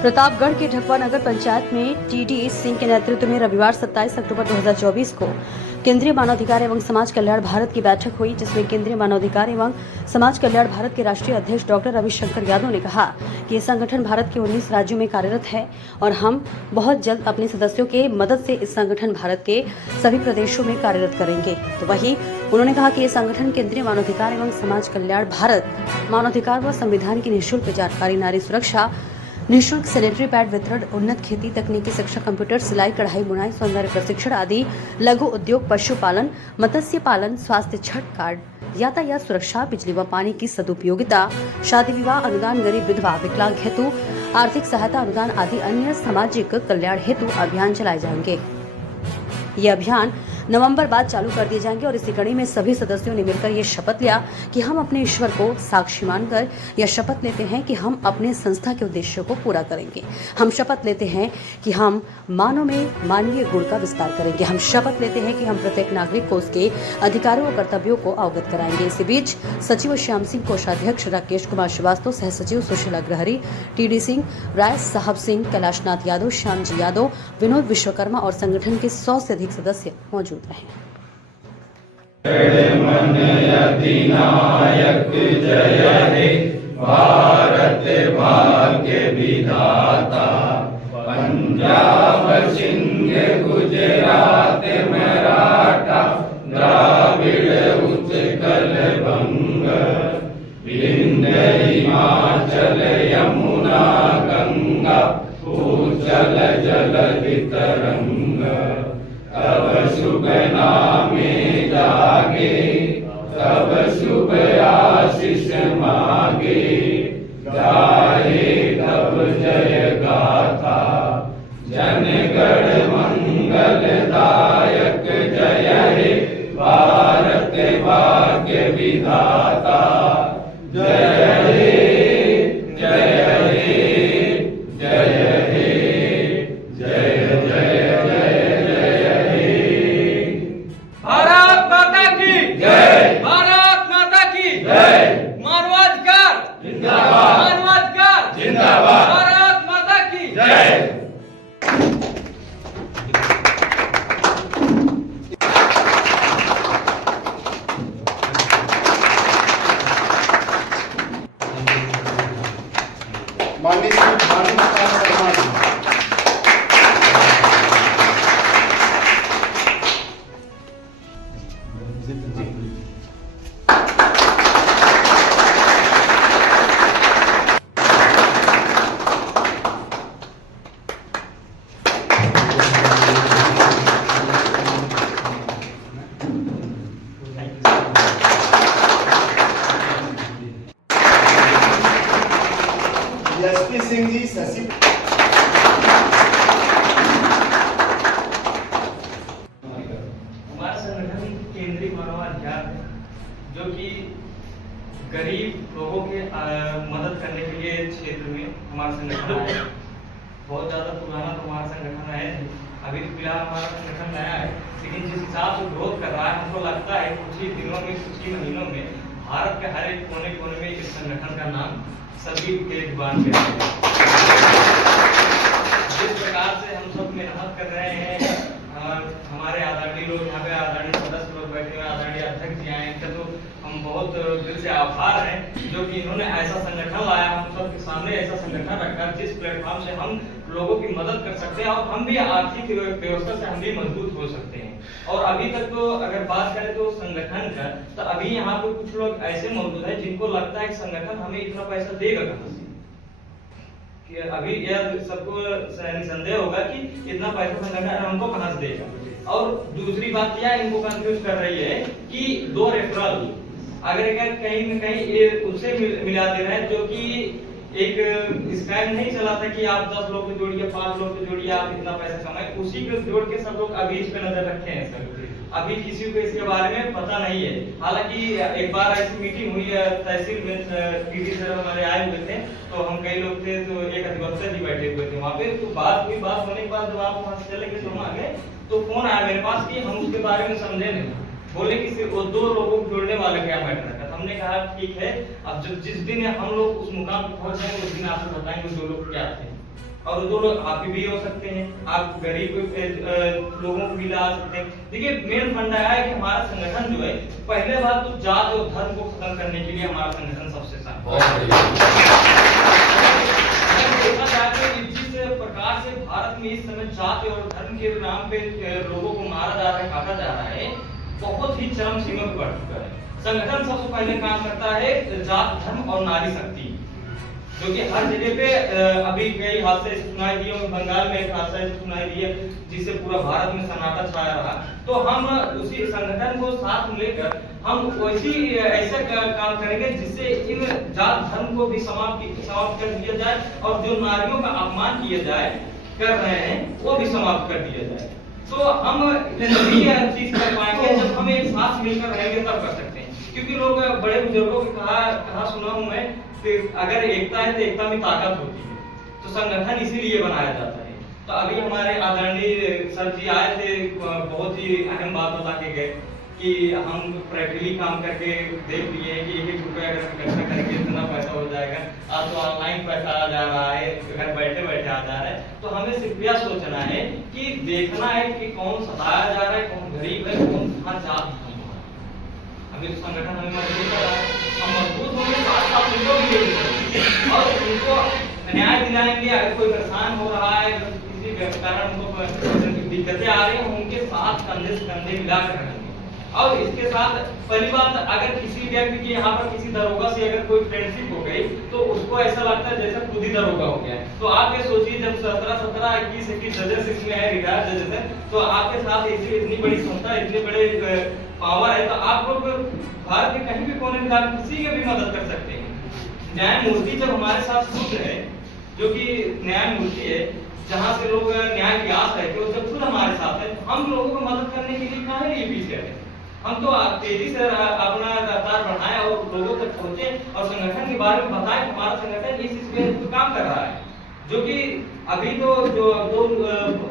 प्रतापगढ़ के ढकवा नगर पंचायत में टीडी सिंह के नेतृत्व में रविवार 27 अक्टूबर 2024 को केंद्रीय मानवाधिकार एवं समाज कल्याण भारत की बैठक हुई, जिसमें केंद्रीय मानवाधिकार एवं समाज कल्याण भारत के राष्ट्रीय अध्यक्ष डॉक्टर रविशंकर यादव ने कहा कि ये संगठन भारत के 19 राज्यों में कार्यरत है और हम बहुत जल्द अपने सदस्यों के मदद से इस संगठन भारत के सभी प्रदेशों में कार्यरत करेंगे। तो वहीं उन्होंने कहा कि ये संगठन केंद्रीय मानवाधिकार एवं समाज कल्याण भारत मानवाधिकार व संविधान की निःशुल्क जानकारी, नारी सुरक्षा, निःशुल्क सैनिटरी पैड वितरण, उन्नत खेती, तकनीकी शिक्षा, कंप्यूटर, सिलाई, कढ़ाई, बुनाई, सौंदर्य प्रशिक्षण आदि, लघु उद्योग, पशुपालन, मत्स्य पालन, स्वास्थ्य छठ कार्ड, यातायात सुरक्षा, बिजली व पानी की सदुपयोगिता, शादी विवाह अनुदान, गरीब विधवा विकलांग हेतु आर्थिक सहायता अनुदान आदि अन्य सामाजिक कल्याण हेतु अभियान चलाए जाएंगे। ये अभियान नवंबर बाद चालू कर दिए जाएंगे और इसी कड़ी में सभी सदस्यों ने मिलकर ये शपथ लिया कि हम अपने ईश्वर को साक्षी मानकर यह शपथ लेते हैं कि हम अपने संस्था के उद्देश्यों को पूरा करेंगे। हम शपथ लेते हैं कि हम मानव में मानवीय गुण का विस्तार करेंगे। हम शपथ लेते हैं कि हम प्रत्येक नागरिक को उसके अधिकारों और कर्तव्यों को अवगत कराएंगे। इसी बीच सचिव श्याम सिंह, कोषाध्यक्ष राकेश कुमार श्रीवास्तव, सह सचिव सुशीला ग्रहरी, टीडी सिंह, राय साहब सिंह, कैलाशनाथ यादव, श्याम जी यादव, विनोद विश्वकर्मा और संगठन के 100 से अधिक सदस्य मौजूद रहे। अधिनायक जय हे भारत भाग्य विधाता, पंजाब सिंध गुजरात मराठा द्राविड़ उत्कल बंग, विंध्य हिमाचल यमुना गंगा उज्जल जलधि तरंग, तब शुभ नामे जागे, तब शुभ आशीष मांगे, गाए तब जय गाथा, जनगण मंगलदायक जय हे भारत भाग्य विधाता, जय हे जय हे जय हे जय जय जय जय हे। भारत माता की जय, भारत माता की जय, मानवाधिकार जिंदाबाद, मानवाधिकार जिंदाबाद, भारत माता की जय। माननीय श्री भानु प्रकाश शर्मा जी। एसपी सिंह जी, शशि हमारा संगठन केंद्रीय मानवाधिकार है, जो कि गरीब लोगों के मदद करने के लिए क्षेत्र में हमारा संगठन आया है। बहुत ज़्यादा पुराना तो हमारा संगठन है, अभी तो फिलहाल हमारा संगठन नया है, लेकिन जिस हिसाब से ग्रोथ कर रहा है, हमको लगता है कुछ ही दिनों में, कुछ ही महीनों में भारत के हर एक कोने कोने में इस संगठन का नाम सभी के जुबान पे आएगा। जिस प्रकार से हम सब मेहनत कर रहे हैं और हमारे आदरणीय लोग यहाँ पे, आदरणीय सदस्य लोग बैठे हुए, आदरणीय अध्यक्ष जी आए, इनका तो हम बहुत दिल से आभार हैं, जो कि इन्होंने ऐसा संगठन लाया, हम सब के सामने ऐसा संगठन रखा जिस प्लेटफॉर्म से हम लोगों की मदद कर सकते हैं और हम भी आर्थिक व्यवस्था से हम भी मजबूत हो सकते हैं। और अभी तक तो अगर बात करें तो संगठन का, तो अभी यहाँ पे कुछ लोग ऐसे मौजूद हैं जिनको लगता है कि संगठन हमें इतना पैसा देगा कहाँ से, कि अभी यह सबको निसंदेह होगा कि इतना पैसा संगठन हमको कहाँ से देगा। और दूसरी बात यह इनको कंफ्यूज कर रही है कि 2 रेफरल अगर कहीं न कहीं ये उससे मिला दे रहे हैं, जो कि एक स्कैम नहीं चला था कि आप 10 लोग को जोड़िए, 5 लोग को जोड़िए, आप इतना पैसा कमाए, उसी को जोड़ के सब लोग अभी इस पे नजर रखे हैं सर। अभी किसी को इसके बारे में पता नहीं है। हालांकि एक बार ऐसी मीटिंग हुई है तहसील में, टीडी सर हमारे आए हुए थे, तो हम कई लोग थे, तो एक अधिवक्ता जी बैठे हुए थे वहाँ पे, तो बात हुई, बात होने के बाद जब आप वहाँ से चले गए तो हम आ गए, तो फोन आया मेरे पास कि हम उसके बारे में समझे नहीं, बोले कि सिर्फ वो 2 लोगों को जोड़ने वाला क्या मैटर है। हमने कहा ठीक है, अब जब जिस दिन हम लोग उस मुकाम पर पहुंच जाएंगे उस दिन आपको बताएंगे 2 लोग क्या थे। और दो लोग आप भी हो सकते हैं, आप गरीब लोगों को भी ला सकते हैं। देखिए मेन फंडा है कि हमारा संगठन जो है, पहले बात तो जात और धर्म को खत्म करने के लिए हमारा संगठन सबसे देखा जाए तो जिस प्रकार से भारत में इस समय जाति और धर्म के नाम पे लोगों को मारा जा रहा है, काटा जा रहा है, बहुत ही चरम सीमा पर बढ़ चुका है। संगठन सबसे पहले काम करता है जात धर्म और नारी शक्ति, जो कि हर जगह पे अभी कई हादसे सुनाई दिए, बंगाल में एक हादसा सुनाई दिया जिससे पूरा भारत में सन्नाटा छाया रहा। तो हम उसी संगठन को साथ में लेकर हम वैसी ऐसा काम करेंगे जिससे इन जात धर्म को भी समाप्त कर दिया जाए और जो नारियों का अपमान किया जाए कर रहे हैं वो भी समाप्त कर दिया जाए। तो हम ये चीज कर पाएंगे जब हम एक साथ मिलकर रहेंगे तब कर सकते हैं, क्योंकि लोग बड़े बुजुर्गों की कहा सुना हूं मैं कि अगर एकता है तो एकता में ताकत होती है, तो संगठन इसीलिए बनाया जाता है। तो अभी हमारे आदरणीय सर जी आए थे, बहुत ही अहम बात बता के गए कि हम प्रैक्टिकली काम करके देख लिए कि 1 रुपया अगर इकट्ठा करके इतना पैसा हो जाएगा। आज तो ऑनलाइन पैसा आ जा रहा है, घर बैठे बैठे आ जा रहा है। तो हमें सिर्फ यह सोचना है कि देखना है कि कौन सताया जा रहा है, कौन गरीब है, कौन कहाँ जात है। अभी तो संगठन हमें मजबूत कर रहा है, हम मजबूत होंगे साथ साथ उनको भी देंगे और उनको न्याय दिलाएंगे। अगर कोई परेशान हो रहा है, किसी कारण उनको दिक्कतें आ रही हैं, उनके साथ कंधे से कंधे मिलाकर रहेंगे। और इसके साथ पहली बात, अगर किसी व्यक्ति की यहाँ पर किसी दरोगा से अगर कोई फ्रेंडशिप हो गई तो उसको ऐसा लगता है जैसे खुद ही दरोगा हो गया है। तो आप ये सोचिए जब 17, 21 जजेस इसमें है, रिटायर्ड जजेस है, तो आपके साथ ऐसी इतनी बड़ी संस्था, इतने बड़े पावर है, तो आप लोग भारत के कहीं भी कोने में जाकर किसी की भी मदद कर सकते हैं। न्यायमूर्ति जब हमारे साथ खुद है, जो कि न्यायमूर्ति है, जहाँ से लोग न्याय की आस है, तो जब खुद हमारे साथ है, हम लोगों को मदद करने के लिए काहे नहीं पीछे है। हम तो तेजी से अपना रफ्तार बढ़ाएं और लोगों तक पहुंचे और संगठन के बारे में बताएं। हमारा संगठन इस पे काम कर रहा है, जो कि अभी तो जो दो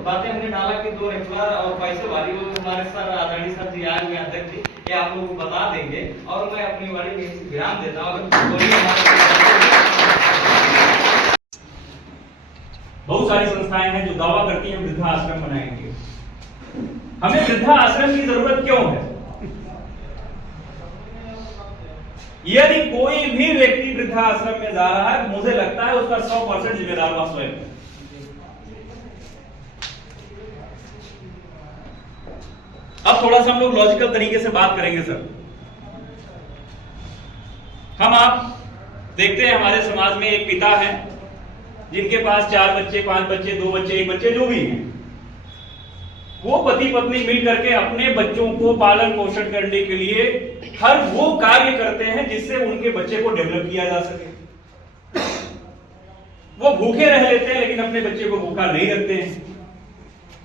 बातें हमने डाला कि 2 रेगुलर और पैसे वाली, वो हमारे सर आदरणीय सर जी आए हुए अध्यक्ष जी, ये आप लोगों को बता देंगे। और मैं अपनी वाणी में विराम देता हूँ। बहुत सारी संस्थाएं हैं जो दावा करती हैं वृद्धा आश्रम बनाएंगे। हमें वृद्धा आश्रम की जरूरत क्यों है? यदि कोई भी व्यक्ति वृद्धा आश्रम में जा रहा है, मुझे लगता है उसका 100% जिम्मेदार वह स्वयं। अब थोड़ा सा हम लोग लॉजिकल तरीके से बात करेंगे सर। हम आप देखते हैं हमारे समाज में एक पिता है जिनके पास 4 बच्चे, 5 बच्चे, 2 बच्चे, 1 बच्चे जो भी हैं, वो पति पत्नी मिल करके अपने बच्चों को पालन पोषण करने के लिए हर वो कार्य करते हैं जिससे उनके बच्चे को डेवलप किया जा सके। वो भूखे रह लेते हैं लेकिन अपने बच्चे को भूखा नहीं रखते हैं।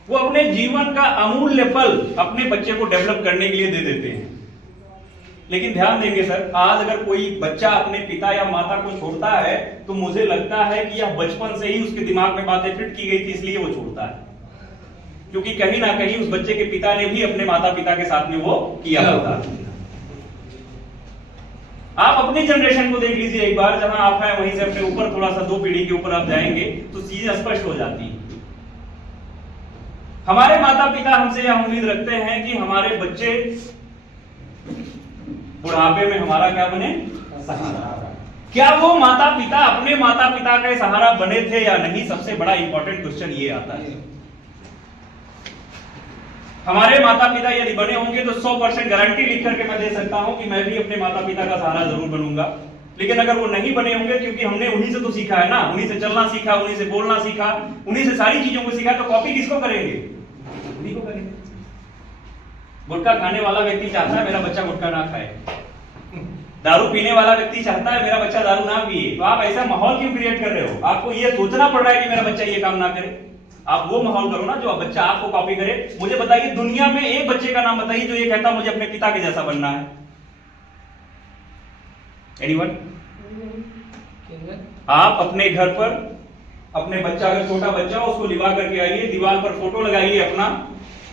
वो अपने जीवन का अमूल्य पल अपने बच्चे को डेवलप करने के लिए दे देते हैं। लेकिन ध्यान देंगे सर, आज अगर कोई बच्चा अपने पिता या माता को छोड़ता है तो मुझे लगता है कि यह बचपन से ही उसके दिमाग में बातें फिट की गई थी, इसलिए वो छोड़ता है, क्योंकि कहीं ना कहीं उस बच्चे के पिता ने भी अपने माता पिता के साथ में वो किया होता। आप अपनी जनरेशन को देख लीजिए एक बार, जहां आप हैं वहीं से अपने ऊपर थोड़ा सा 2 पीढ़ी के ऊपर आप जाएंगे तो चीजें स्पष्ट हो जाती है। हमारे माता पिता हमसे यह उम्मीद रखते हैं कि हमारे बच्चे बुढ़ापे में हमारा क्या बने? सहारा। क्या वो माता पिता अपने माता पिता का सहारा बने थे या नहीं? सबसे बड़ा इंपॉर्टेंट क्वेश्चन ये आता है। हमारे माता पिता यदि बने होंगे तो 100% गारंटी लिख करके मैं दे सकता हूं कि मैं भी अपने माता पिता का सहारा जरूर बनूंगा। लेकिन अगर वो नहीं बने होंगे, क्योंकि हमने उन्हीं से तो सीखा है ना, उन्हीं से चलना सीखा, उन्हीं से बोलना सीखा, उन्हीं से सारी चीजों को सीखा, तो कॉपी किसको करेंगे? उन्हीं को करेंगे। गुटखा खाने वाला व्यक्ति चाहता है मेरा बच्चा गुटखा ना खाए, दारू पीने वाला व्यक्ति चाहता है मेरा बच्चा दारू ना पिए। तो आप ऐसा माहौल क्यों क्रिएट कर रहे हो? आपको यह सोचना पड़ रहा है कि मेरा बच्चा ये काम ना करे। आप वो माहौल करो ना जो बच्चा आपको कॉपी करे। मुझे बताइए, दुनिया में एक बच्चे का नाम बताइए जो ये कहता मुझे अपने पिता के जैसा बनना है। एनीवन? आप अपने घर पर अपने बच्चा, अगर छोटा बच्चा हो उसको लिवा करके आइए, दीवार पर फोटो लगाइए अपना,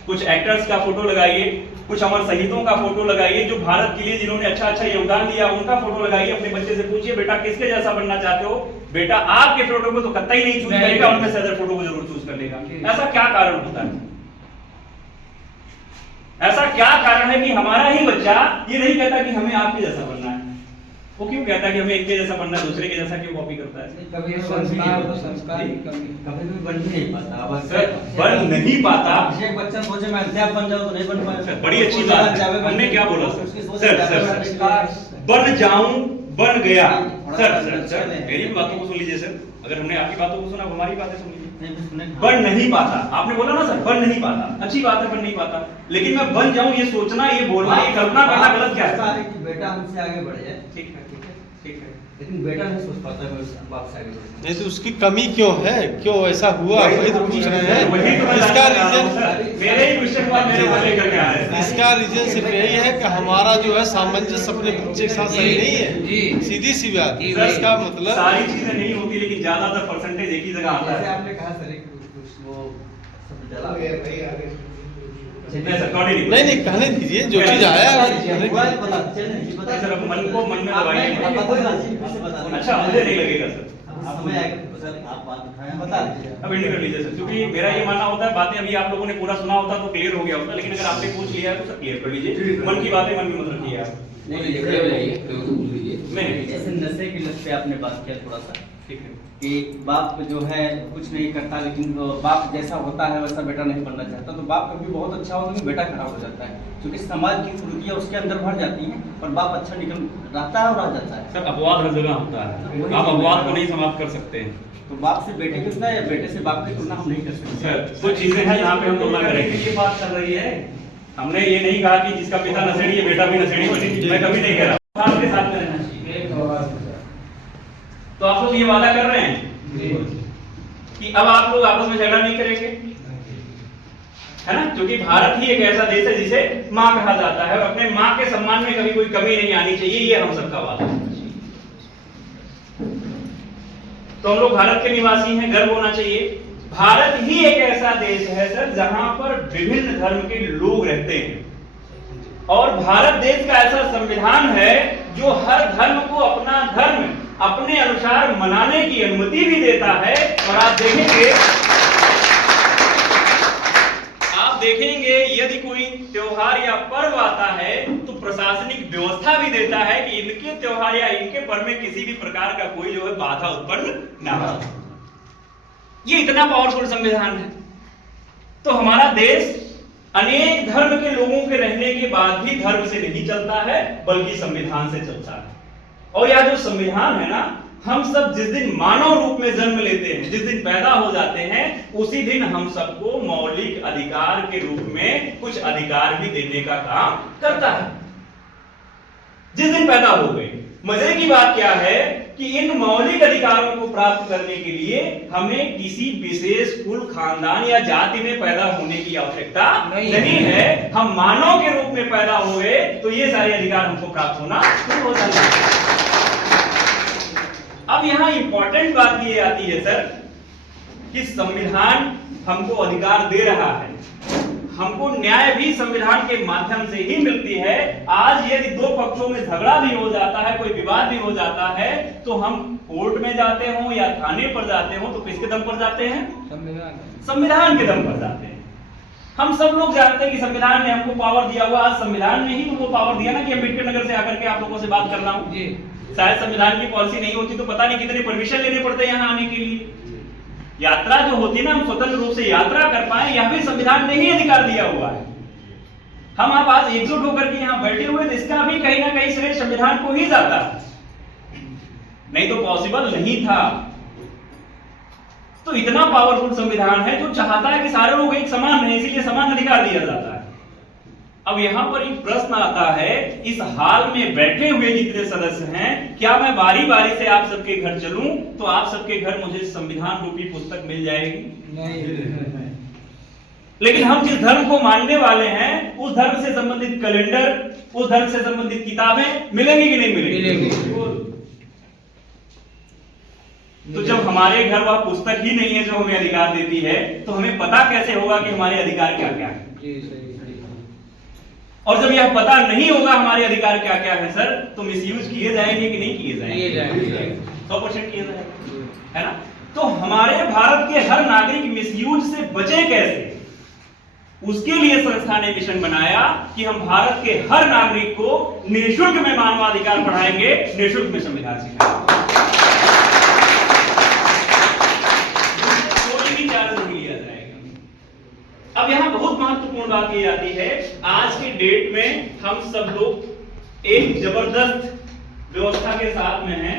कुछ एक्टर्स का फोटो लगाइए, कुछ अमर शहीदों का फोटो लगाइए जो भारत के लिए जिन्होंने अच्छा योगदान दिया उनका फोटो लगाइए। अपने बच्चे से पूछिए बेटा किसके जैसा बनना चाहते हो? बेटा आपके फोटो को तो कतई नहीं चूज करेगा, उनमें से अदर फोटो को जरूर चूज कर लेगा। ऐसा क्या कारण होता है? ऐसा क्या कारण है कि हमारा ही बच्चा ये नहीं कहता कि हमें आपके जैसा बनना है? वो क्यों कहता है कि हमें एक के जैसा बनना है, दूसरे के जैसा क्यों कॉपी करता है? कभी संस्कार कभी भी बन नहीं पाता। सर बन नहीं पाता। एक बच्चा सोचे मैं अध्यापक बन जाऊं तो नहीं बन पाएगा। बड़ी अच्छी बात है। हमने क्या बोला सर? बन जाऊं, बन गया। सर मेरी भी बातों को सुन लीजिए सर। अगर हमने आपकी बातों को सुना, हमारी बातें सुन लीजिए। बन नहीं पाता, आपने बोला ना सर, बन नहीं पाता, अच्छी बात है, बन नहीं पाता, लेकिन मैं बन जाऊं ये सोचना, ये बोलना, ये कल्पना करना गलत क्या है? बेटा हमसे आगे बढ़ जाए, ठीक है, लेकिन बेटा नहीं सोच पाता है बाप से आगे बढ़। नहीं तो उसकी कमी क्यों है, क्यों ऐसा हुआ, वही तो पूछ रहे हैं। इसका रीजन मेरे ही क्वेश्चन को मेरे को लेकर के आ रहे हैं। इसका रीजन सिर्फ यही है कि हमारा जो है सामंजस्य अपने बच्चे के साथ सही नहीं है। सीधी सी बात। इसका मतलब सारी चीजें नहीं होती, लेकिन ज्यादातर परसेंटेज एक ही जगह आता जैसे है। आपने कहा सर वो सब जला नहीं नहीं कहने दीजिए, जो चीज आया सर, मन को मन में दबाइए। अच्छा मुझे नहीं लगेगा सर, समय आएगा सर, आप बात उठाएं, बता दीजिए। अब एंड कर लीजिए सर, क्योंकि मेरा ये मानना होता है बातें अभी आप लोगों ने पूरा सुना होता तो क्लियर हो गया होता, लेकिन अगर आपने पूछ लिया है तो सर क्लियर कर लीजिए। मन की बातें मन में मत रखिए आप। नहीं जैसे नशे की लत पे आपने बात किया थोड़ा सा, ठीक है कि बाप जो है कुछ नहीं करता, लेकिन बाप जैसा होता है वैसा बेटा नहीं बनना चाहता, तो बाप कभी बहुत अच्छा हो लेकिन बेटा खराब हो जाता है, क्योंकि समाज की कुरीतियां उसके अंदर भर जाती हैं और बाप अच्छा निकल रहता है और आ जाता है। सर अपवाद हर जगह होता है, आप अपवाद को नहीं समाप्त कर सकते हैं। तो बाप से बेटे की तुलना या बेटे से बाप की तुलना हम नहीं कर सकते। सर कुछ चीजें हैं जहाँ पे हम तुलना करेंगे। ये बात चल रही है, हमने ये नहीं कहा कि जिसका पिता नशेड़ी है बेटा भी नशेड़ी बने, मैं कभी नहीं कह रहा। साथ के साथ में रहना चाहिए। तो आप लोग ये वादा कर रहे हैं कि अब आप लोग आपस में झगड़ा नहीं करेंगे, है ना? क्योंकि भारत ही एक ऐसा देश है जिसे माँ कहा जाता है और अपने माँ के सम्मान में कभी कोई कमी नहीं आनी चाहिए, ये हम सबका वादा है। तो हम लोग भारत के निवासी हैं, गर्व होना चाहिए। भारत ही एक ऐसा देश है सर जहां पर विभिन्न धर्म के लोग रहते हैं और भारत देश का ऐसा संविधान है जो हर धर्म को अपना धर्म अपने अनुसार मनाने की अनुमति भी देता है। और आप देखेंगे यदि कोई त्योहार या पर्व आता है तो प्रशासनिक व्यवस्था भी देता है कि इनके त्योहार या इनके पर्व में किसी भी प्रकार का कोई जो है बाधा उत्पन्न ना हो। ये इतना पावरफुल संविधान है। तो हमारा देश अनेक धर्म के लोगों के रहने के बाद भी धर्म से नहीं चलता है, बल्कि संविधान से चलता है। और यह जो संविधान है ना, हम सब जिस दिन मानव रूप में जन्म लेते हैं, जिस दिन पैदा हो जाते हैं, उसी दिन हम सबको मौलिक अधिकार के रूप में कुछ अधिकार भी देने का काम करता है। जिस दिन पैदा हो गए, मजे की बात क्या है कि इन मौलिक अधिकारों को प्राप्त करने के लिए हमें किसी विशेष कुल, खानदान या जाति में पैदा होने की आवश्यकता नहीं है। हम मानव के रूप में पैदा हुए तो ये सारे अधिकार हमको प्राप्त होना शुरू हो जाते हैं। अब यहां इंपॉर्टेंट बात ये आती है सर कि संविधान हमको अधिकार दे रहा है, हमको न्याय भी संविधान के माध्यम से ही मिलती है। आज यदि दो पक्षों में झगड़ा भी हो जाता है, कोई विवाद भी हो जाता है, तो हम कोर्ट में जाते हो या थाने पर जाते हो तो किसके दम पर जाते हैं? संविधान के दम पर जाते हैं। हम सब लोग जानते हैं कि संविधान ने हमको पावर दिया हुआ। आज संविधान ने ही तो वो पावर दिया ना कि अम्बेडकर नगर से आकर के आप लोगों से बात कर रहा हूं। शायद संविधान की पॉलिसी नहीं होती तो पता नहीं कितने परमिशन लेने पड़ते हैं यहाँ आने के लिए। यात्रा जो होती है ना, हम स्वतंत्र रूप से यात्रा कर पाए, यह भी संविधान ने ही अधिकार दिया हुआ है। हम आप आज एकजुट होकर के यहाँ बैठे हुए तो इसका भी कहीं ना कहीं श्रेय संविधान को ही जाता है, नहीं तो पॉसिबल नहीं था। तो इतना पावरफुल संविधान है जो चाहता है कि सारे लोग एक समान हैं, इसीलिए समान अधिकार दिया जाता है। अब यहां पर एक प्रश्न आता है, इस हाल में बैठे हुए जितने सदस्य हैं, क्या मैं बारी बारी से आप सबके घर चलूं तो आप सबके घर मुझे संविधान रूपी पुस्तक मिल जाएगी? नहीं। लेकिन हम जिस धर्म को मानने वाले हैं उस धर्म से संबंधित कैलेंडर, उस धर्म से संबंधित किताबें मिलेंगी कि नहीं मिलेंगी? तो जब हमारे घर वह पुस्तक ही नहीं है जो हमें अधिकार देती है, तो हमें पता कैसे होगा कि हमारे अधिकार क्या क्या है? और जब यह पता नहीं होगा हमारे अधिकार क्या क्या है सर, तो मिसयूज किए जाएंगे कि नहीं किए जाएंगे? 100% किए जाएंगे। है ना। तो हमारे भारत के हर नागरिक मिसयूज से बचे कैसे, उसके लिए संस्था ने मिशन बनाया कि हम भारत के हर नागरिक को निःशुल्क में मानवाधिकार पढ़ाएंगे, निःशुल्क में संविधान सिखाएंगे, कोई भी चार्ज नहीं लिया जाएगा। अब यहां बहुत महत्वपूर्ण बात ये आती है, आज के डेट में हम सब लोग एक जबरदस्त व्यवस्था के साथ में हैं